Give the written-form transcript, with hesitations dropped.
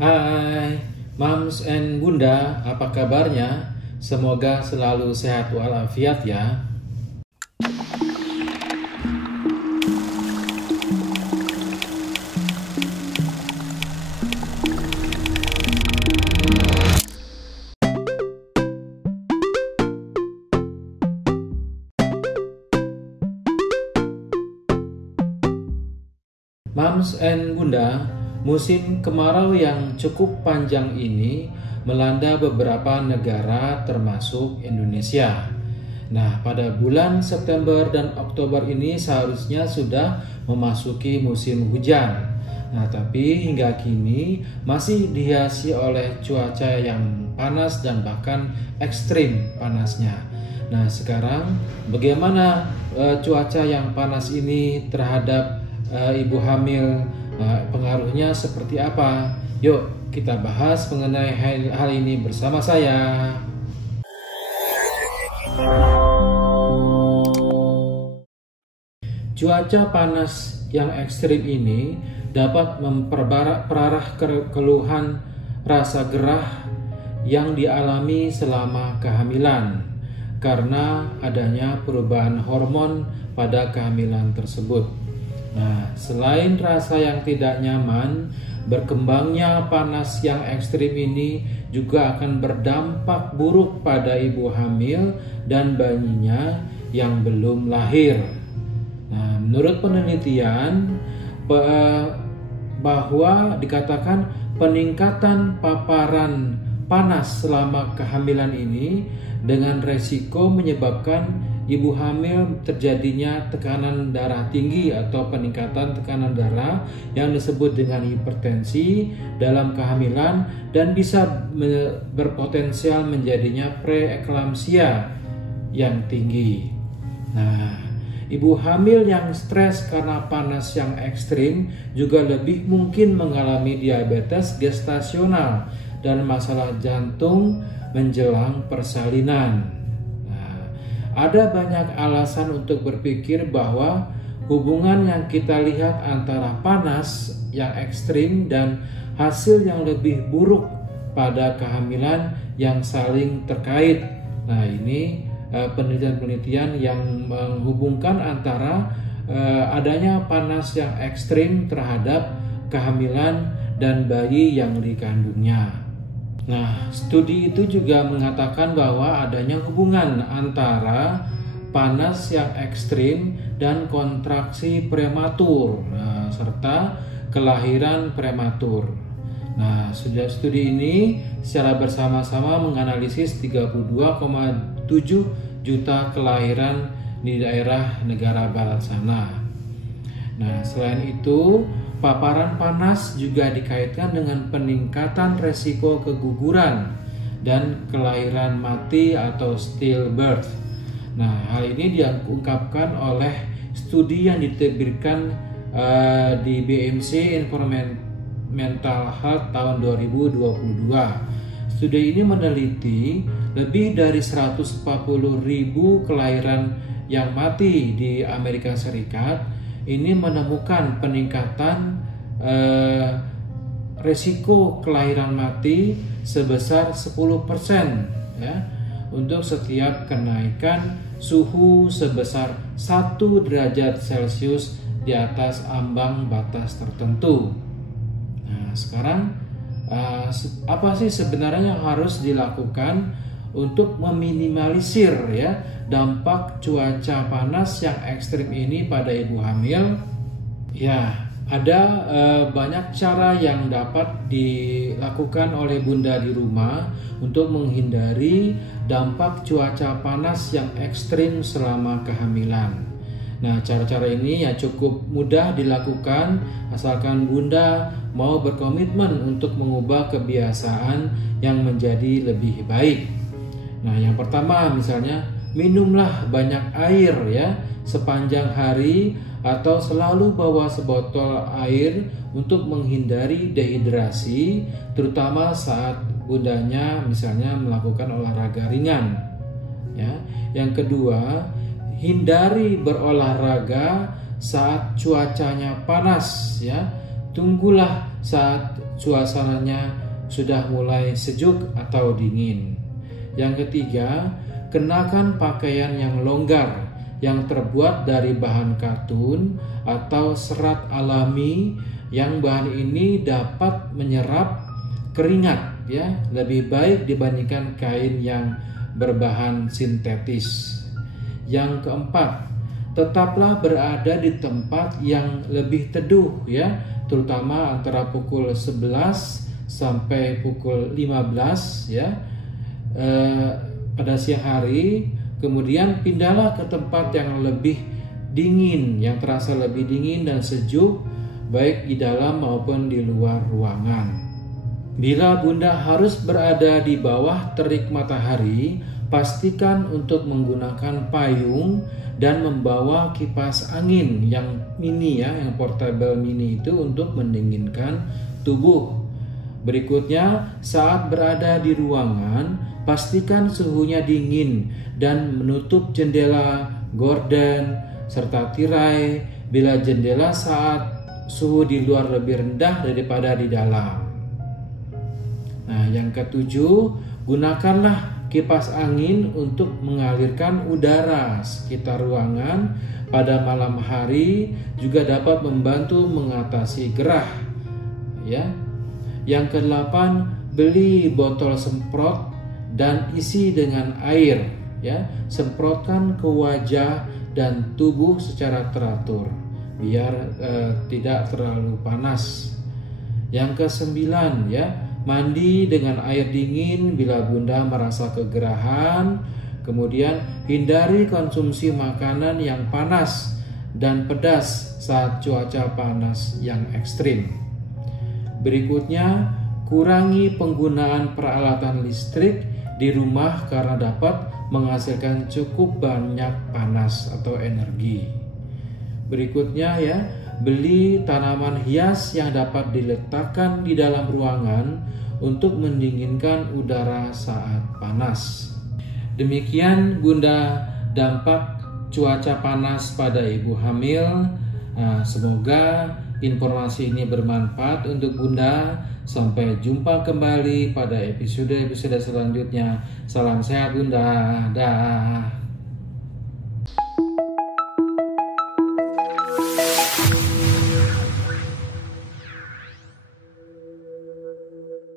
Hai, Mams and Bunda, apa kabarnya? Semoga selalu sehat walafiat ya. Mams and Bunda, musim kemarau yang cukup panjang ini melanda beberapa negara termasuk Indonesia. Nah, pada bulan September dan Oktober ini seharusnya sudah memasuki musim hujan. Nah, tapi hingga kini masih dihiasi oleh cuaca yang panas dan bahkan ekstrim panasnya. Nah, sekarang bagaimana cuaca yang panas ini terhadap ibu hamil, pengaruhnya seperti apa? Yuk kita bahas mengenai hal ini bersama saya. Cuaca panas yang ekstrim ini dapat memperparah keluhan rasa gerah yang dialami selama kehamilan karena adanya perubahan hormon pada kehamilan tersebut. Nah, selain rasa yang tidak nyaman, berkembangnya panas yang ekstrim ini juga akan berdampak buruk pada ibu hamil dan bayinya yang belum lahir. Nah, menurut penelitian bahwa dikatakan peningkatan paparan panas selama kehamilan ini dengan resiko menyebabkan ibu hamil terjadinya tekanan darah tinggi atau peningkatan tekanan darah yang disebut dengan hipertensi dalam kehamilan dan bisa berpotensial menjadinya preeklamsia yang tinggi. Nah, ibu hamil yang stres karena panas yang ekstrim juga lebih mungkin mengalami diabetes gestasional dan masalah jantung menjelang persalinan. Ada banyak alasan untuk berpikir bahwa hubungan yang kita lihat antara panas yang ekstrim dan hasil yang lebih buruk pada kehamilan yang saling terkait. Nah, ini penelitian-penelitian yang menghubungkan antara adanya panas yang ekstrim terhadap kehamilan dan bayi yang dikandungnya. Nah, studi itu juga mengatakan bahwa adanya hubungan antara panas yang ekstrim dan kontraksi prematur, serta kelahiran prematur. Nah, studi ini secara bersama-sama menganalisis 32,7 juta kelahiran di daerah negara barat sana. Nah, selain itu, paparan panas juga dikaitkan dengan peningkatan resiko keguguran dan kelahiran mati atau stillbirth. Nah, hal ini diungkapkan oleh studi yang diterbitkan di BMC Environmental Health tahun 2022. Studi ini meneliti lebih dari 140.000 kelahiran yang mati di Amerika Serikat. Ini menemukan peningkatan resiko kelahiran mati sebesar 10% ya, untuk setiap kenaikan suhu sebesar 1 derajat Celcius di atas ambang batas tertentu. Nah, sekarang apa sih sebenarnya yang harus dilakukan untuk meminimalisir ya dampak cuaca panas yang ekstrim ini pada ibu hamil? Ya, ada banyak cara yang dapat dilakukan oleh Bunda di rumah untuk menghindari dampak cuaca panas yang ekstrim selama kehamilan. Nah, cara-cara ini ya cukup mudah dilakukan asalkan Bunda mau berkomitmen untuk mengubah kebiasaan yang menjadi lebih baik. Nah, yang pertama misalnya minumlah banyak air ya sepanjang hari atau selalu bawa sebotol air untuk menghindari dehidrasi, terutama saat bundanya misalnya melakukan olahraga ringan. Ya. Yang kedua, hindari berolahraga saat cuacanya panas ya. Tunggulah saat suasananya sudah mulai sejuk atau dingin. Yang ketiga, kenakan pakaian yang longgar yang terbuat dari bahan katun atau serat alami, yang bahan ini dapat menyerap keringat ya, lebih baik dibandingkan kain yang berbahan sintetis. Yang keempat, tetaplah berada di tempat yang lebih teduh ya, terutama antara pukul 11 sampai pukul 15 ya, pada siang hari. Kemudian pindahlah ke tempat yang lebih dingin, yang terasa lebih dingin dan sejuk, baik di dalam maupun di luar ruangan. Bila Bunda harus berada di bawah terik matahari, pastikan untuk menggunakan payung dan membawa kipas angin yang mini ya, yang portable mini itu untuk mendinginkan tubuh. Berikutnya, saat berada di ruangan, pastikan suhunya dingin dan menutup jendela, gorden, serta tirai bila jendela saat suhu di luar lebih rendah daripada di dalam. Nah, yang ketujuh, gunakanlah kipas angin untuk mengalirkan udara sekitar ruangan pada malam hari, juga dapat membantu mengatasi gerah. Ya. Yang kedelapan, beli botol semprot dan isi dengan air. Ya, semprotkan ke wajah dan tubuh secara teratur biar tidak terlalu panas. Yang kesembilan ya, mandi dengan air dingin bila Bunda merasa kegerahan. Kemudian hindari konsumsi makanan yang panas dan pedas saat cuaca panas yang ekstrim. Berikutnya, kurangi penggunaan peralatan listrik di rumah karena dapat menghasilkan cukup banyak panas atau energi. Berikutnya ya, beli tanaman hias yang dapat diletakkan di dalam ruangan untuk mendinginkan udara saat panas. Demikian Bunda dampak cuaca panas pada ibu hamil. Semoga informasi ini bermanfaat untuk Bunda. Sampai jumpa kembali pada episode-episode selanjutnya. Salam sehat Bunda. Dah.